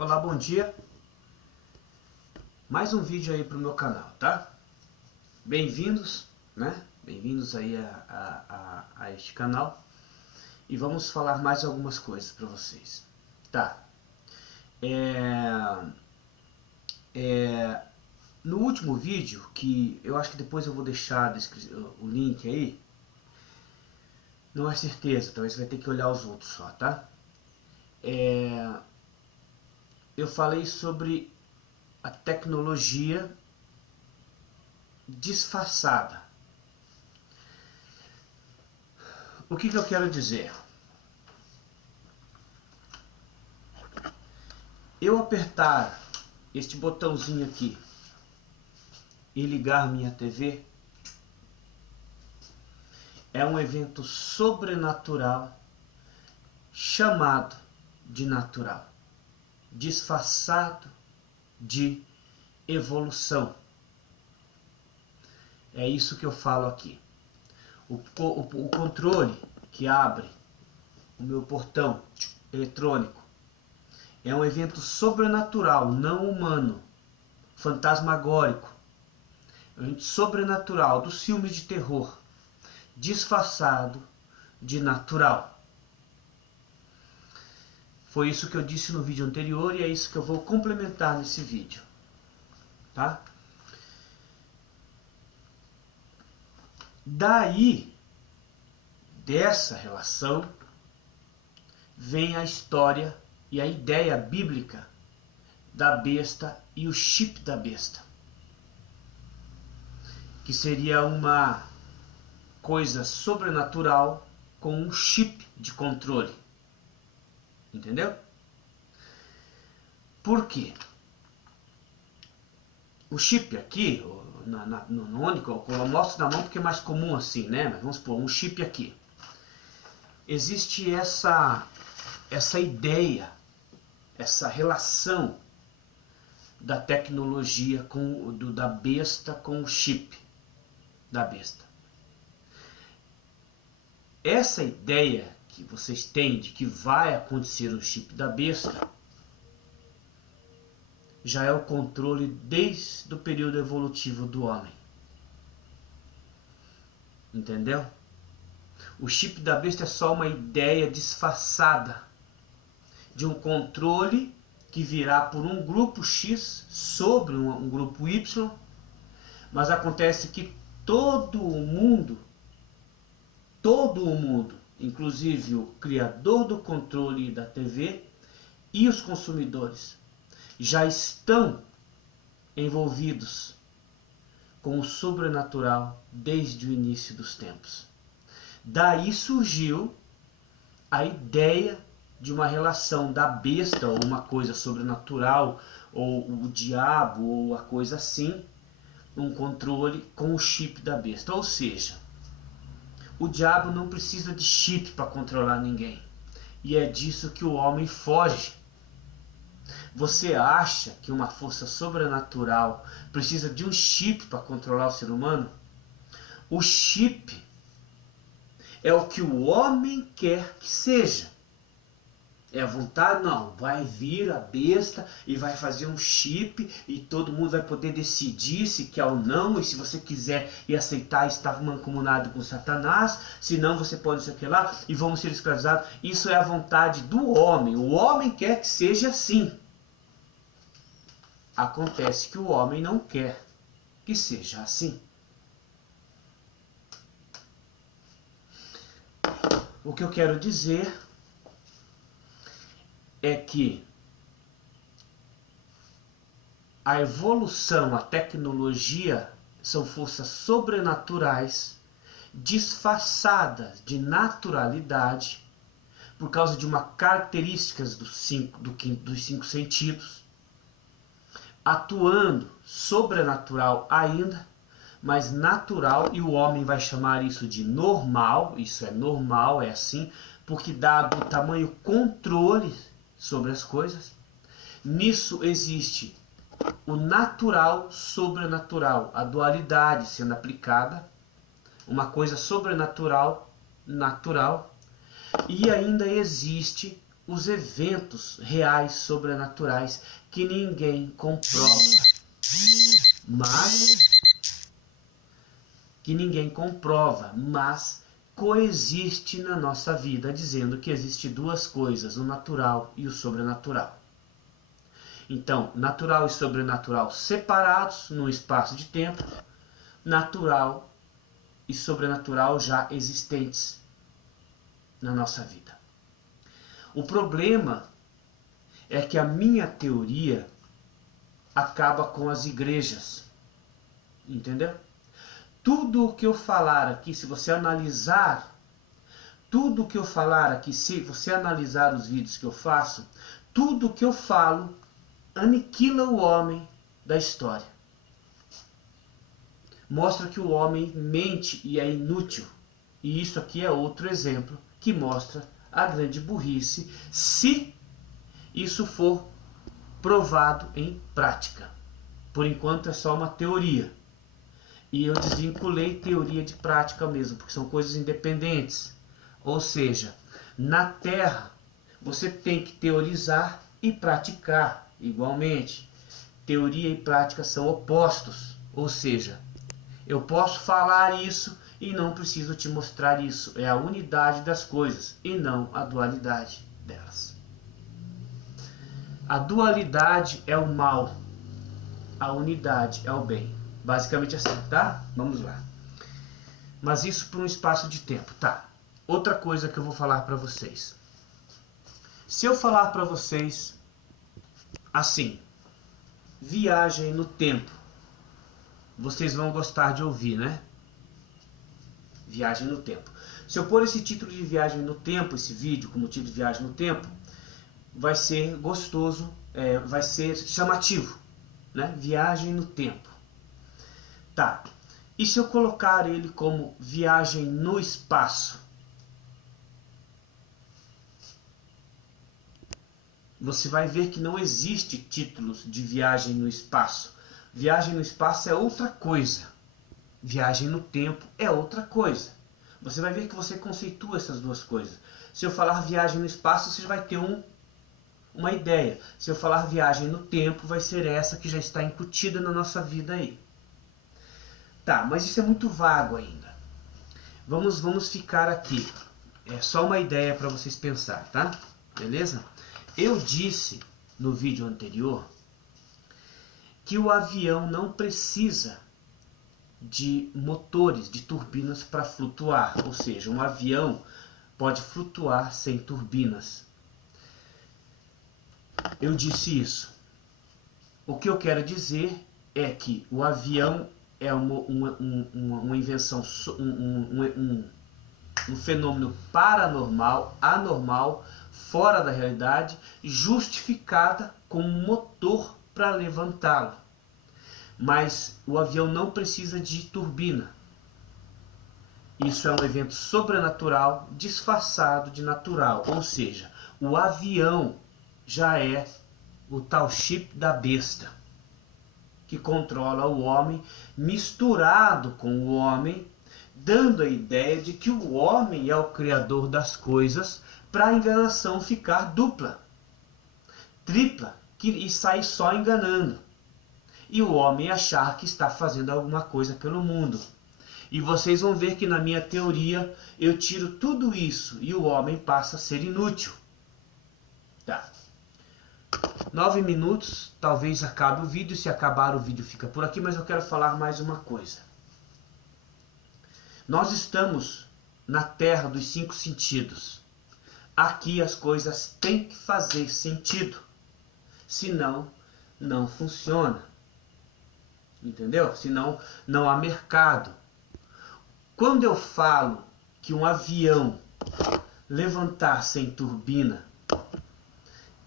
Olá, bom dia. Mais um vídeo aí pro meu canal, tá? Bem-vindos, né? Bem-vindos aí a este canal. E vamos falar mais algumas coisas para vocês. Tá. No último vídeo, que eu acho que depois eu vou deixar o link aí. Não é certeza, talvez você vai ter que olhar os outros só, tá? Eu falei sobre a tecnologia disfarçada. O que eu quero dizer? Eu apertar este botãozinho aqui e ligar minha TV é um evento sobrenatural chamado de natural, disfarçado de evolução. É isso que eu falo aqui. O controle que abre o meu portão eletrônico é um evento sobrenatural, não humano, fantasmagórico. É um evento sobrenatural dos filmes de terror, disfarçado de natural. Foi isso que eu disse no vídeo anterior e é isso que eu vou complementar nesse vídeo, tá? Daí, dessa relação, vem a história e a ideia bíblica da besta e o chip da besta, que seria uma coisa sobrenatural com um chip de controle. Entendeu? Por quê? O chip aqui, eu mostro na mão porque é mais comum assim, né? Mas vamos supor, um chip aqui. Existe essa ideia, essa relação da tecnologia da besta com o chip da besta. Essa ideia que vocês têm de que vai acontecer o chip da besta já é o controle desde o período evolutivo do homem. Entendeu? O chip da besta é só uma ideia disfarçada de um controle que virá por um grupo X sobre um grupo Y, mas acontece que todo o mundo, inclusive o criador do controle da TV e os consumidores, já estão envolvidos com o sobrenatural desde o início dos tempos. Daí surgiu a ideia de uma relação da besta, ou uma coisa sobrenatural, ou o diabo, ou a coisa assim, um controle com o chip da besta. Ou seja, o diabo não precisa de chip para controlar ninguém. E é disso que o homem foge. Você acha que uma força sobrenatural precisa de um chip para controlar o ser humano? O chip é o que o homem quer que seja. É a vontade? Não. Vai vir a besta e vai fazer um chip e todo mundo vai poder decidir se quer ou não. E se você quiser e aceitar, estar mancomunado com Satanás. Se não, você pode ser aquele lá e vamos ser escravizados. Isso é a vontade do homem. O homem quer que seja assim. Acontece que o homem não quer que seja assim. O que eu quero dizer é que a evolução, a tecnologia são forças sobrenaturais disfarçadas de naturalidade por causa de uma característica dos cinco sentidos, atuando sobrenatural ainda, mas natural, e o homem vai chamar isso de normal. Isso é normal, é assim, porque dado o tamanho controle sobre as coisas, nisso existe o natural sobrenatural, a dualidade sendo aplicada, uma coisa sobrenatural, natural, e ainda existe os eventos reais, sobrenaturais, que ninguém comprova, mas coexiste na nossa vida, dizendo que existe duas coisas, o natural e o sobrenatural. Então, natural e sobrenatural separados num espaço de tempo, natural e sobrenatural já existentes na nossa vida. O problema é que a minha teoria acaba com as igrejas, entendeu? Tudo o que eu falar aqui, se você analisar, tudo o que eu falar aqui, se você analisar os vídeos que eu faço, tudo o que eu falo aniquila o homem da história. Mostra que o homem mente e é inútil. E isso aqui é outro exemplo que mostra a grande burrice, se isso for provado em prática. Por enquanto é só uma teoria. E eu desvinculei teoria de prática mesmo, porque são coisas independentes. Ou seja, na Terra você tem que teorizar e praticar igualmente. Teoria e prática são opostos. Ou seja, eu posso falar isso e não preciso te mostrar isso. É a unidade das coisas e não a dualidade delas. A dualidade é o mal, a unidade é o bem. Basicamente assim, tá? Vamos lá. Mas isso por um espaço de tempo, tá? Outra coisa que eu vou falar para vocês. Se eu falar para vocês assim, viagem no tempo, vocês vão gostar de ouvir, né? Viagem no tempo. Se eu pôr esse título de viagem no tempo, esse vídeo como título de viagem no tempo, vai ser gostoso, vai ser chamativo, né? Viagem no tempo. Tá. E se eu colocar ele como viagem no espaço? Você vai ver que não existe títulos de viagem no espaço. Viagem no espaço é outra coisa. Viagem no tempo é outra coisa. Você vai ver que você conceitua essas duas coisas. Se eu falar viagem no espaço, você vai ter uma ideia. Se eu falar viagem no tempo, vai ser essa que já está incutida na nossa vida aí. Tá, mas isso é muito vago ainda. Vamos ficar aqui. É só uma ideia para vocês pensar, tá? Beleza? Eu disse no vídeo anterior que o avião não precisa de motores, de turbinas para flutuar. Ou seja, um avião pode flutuar sem turbinas. Eu disse isso. O que eu quero dizer é que o avião é uma invenção, um fenômeno paranormal, anormal, fora da realidade, justificada com um motor para levantá-lo. Mas o avião não precisa de turbina. Isso é um evento sobrenatural disfarçado de natural. Ou seja, o avião já é o tal chip da besta, que controla o homem, misturado com o homem, dando a ideia de que o homem é o criador das coisas, para a enganação ficar dupla, tripla, e sair só enganando. E o homem achar que está fazendo alguma coisa pelo mundo. E vocês vão ver que na minha teoria eu tiro tudo isso e o homem passa a ser inútil. Tá. 9 minutos, talvez acabe o vídeo. Se acabar o vídeo fica por aqui, mas eu quero falar mais uma coisa. Nós estamos na terra dos 5 sentidos. Aqui as coisas têm que fazer sentido. Senão, não funciona. Entendeu? Senão, não há mercado. Quando eu falo que um avião levantar sem turbina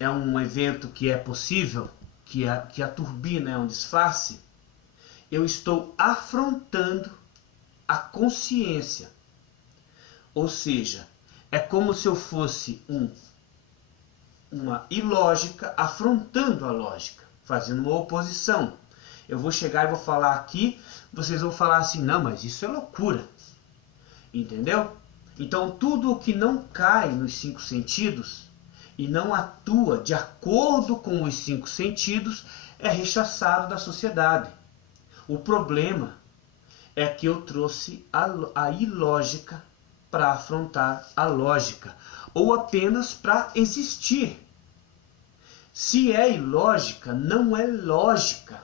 é um evento que é possível, que a turbina é um disfarce, eu estou afrontando a consciência. Ou seja, é como se eu fosse uma ilógica afrontando a lógica, fazendo uma oposição. Eu vou chegar e vou falar aqui, vocês vão falar assim, não, mas isso é loucura. Entendeu? Então tudo o que não cai nos 5 sentidos, e não atua de acordo com os 5 sentidos é rechaçado da sociedade. O problema é que eu trouxe a ilógica para afrontar a lógica, ou apenas para existir. Se é ilógica, não é lógica.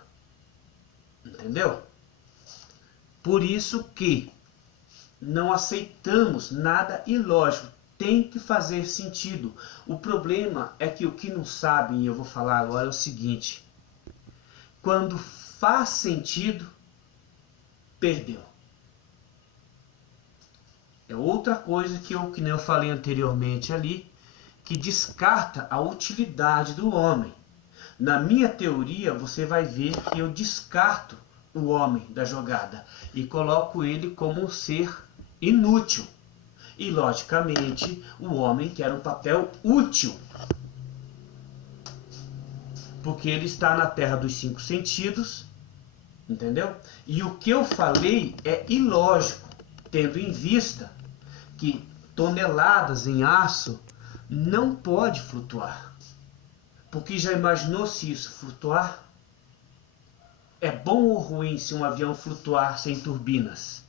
Entendeu? Por isso que não aceitamos nada ilógico. Tem que fazer sentido. O problema é que o que não sabem, e eu vou falar agora, é o seguinte: quando faz sentido, perdeu. É outra coisa que nem eu falei anteriormente ali, que descarta a utilidade do homem. Na minha teoria, você vai ver que eu descarto o homem da jogada e coloco ele como um ser inútil. E, logicamente, o homem quer um papel útil, porque ele está na terra dos 5 sentidos, entendeu? E o que eu falei é ilógico, tendo em vista que toneladas em aço não pode flutuar. Porque já imaginou se isso flutuar? É bom ou ruim se um avião flutuar sem turbinas?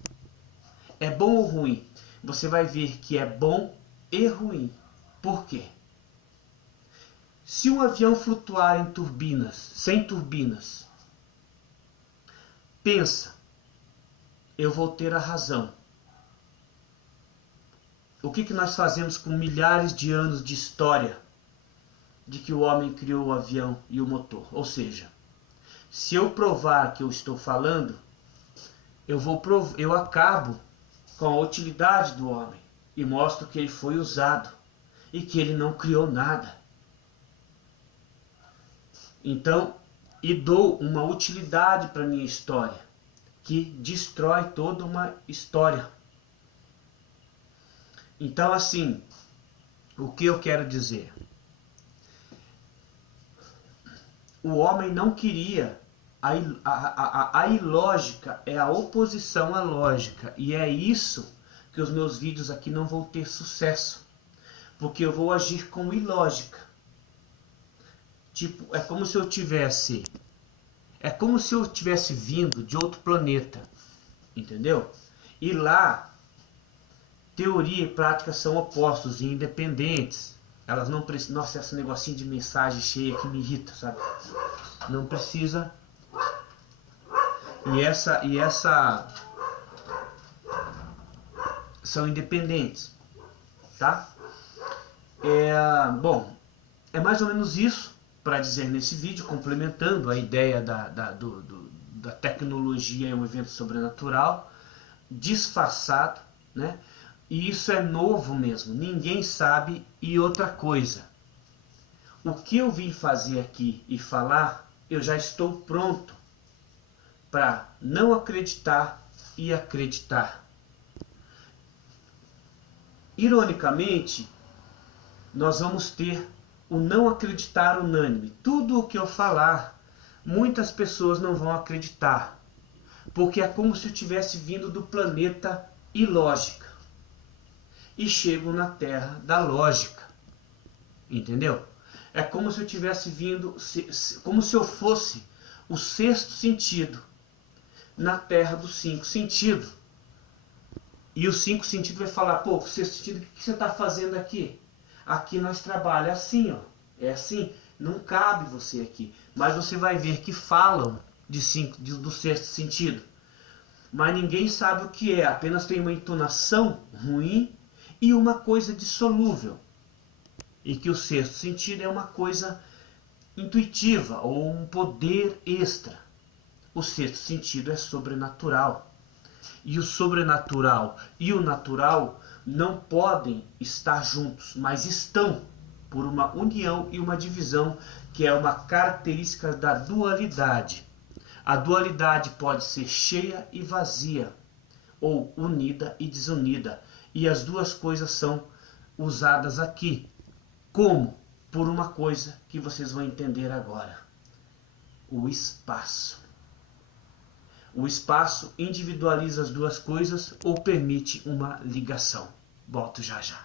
É bom ou ruim? Você vai ver que é bom e ruim. Por quê? Se um avião flutuar em turbinas, sem turbinas, pensa, eu vou ter a razão. O que nós fazemos com milhares de anos de história de que o homem criou o avião e o motor? Ou seja, se eu provar que eu estou falando, eu acabo com a utilidade do homem e mostro que ele foi usado e que ele não criou nada. Então, e dou uma utilidade para a minha história, que destrói toda uma história. Então, assim, o que eu quero dizer? O homem não queria. A ilógica é a oposição à lógica. E é isso que os meus vídeos aqui não vão ter sucesso. Porque eu vou agir com ilógica. Tipo, é como se eu tivesse vindo de outro planeta. Entendeu? E lá, teoria e prática são opostos e independentes. Elas não precisam... Nossa, esse negocinho de mensagem cheia que me irrita, sabe? Não precisa... E essa são independentes, tá? Bom, é mais ou menos isso para dizer nesse vídeo, complementando a ideia da tecnologia em um evento sobrenatural, disfarçado, né? E isso é novo mesmo, ninguém sabe. E outra coisa, o que eu vim fazer aqui e falar, eu já estou pronto para não acreditar e acreditar. Ironicamente, nós vamos ter o não acreditar unânime. Tudo o que eu falar, muitas pessoas não vão acreditar, porque é como se eu tivesse vindo do planeta ilógica e chego na terra da lógica. Entendeu? É como se eu tivesse vindo, como se eu fosse o 6º sentido na terra dos 5 sentidos. E o 5 sentidos vai falar: pô, o 6º sentido, o que você está fazendo aqui? Aqui nós trabalhamos assim, ó. É assim, não cabe você aqui. Mas você vai ver que falam do 6º sentido. Mas ninguém sabe o que é, apenas tem uma entonação ruim e uma coisa dissolúvel. E que o 6º sentido é uma coisa intuitiva ou um poder extra. O 6º sentido é sobrenatural. E o sobrenatural e o natural não podem estar juntos, mas estão por uma união e uma divisão, que é uma característica da dualidade. A dualidade pode ser cheia e vazia, ou unida e desunida. E as duas coisas são usadas aqui, como por uma coisa que vocês vão entender agora: o espaço. O espaço individualiza as duas coisas ou permite uma ligação. Volto já já.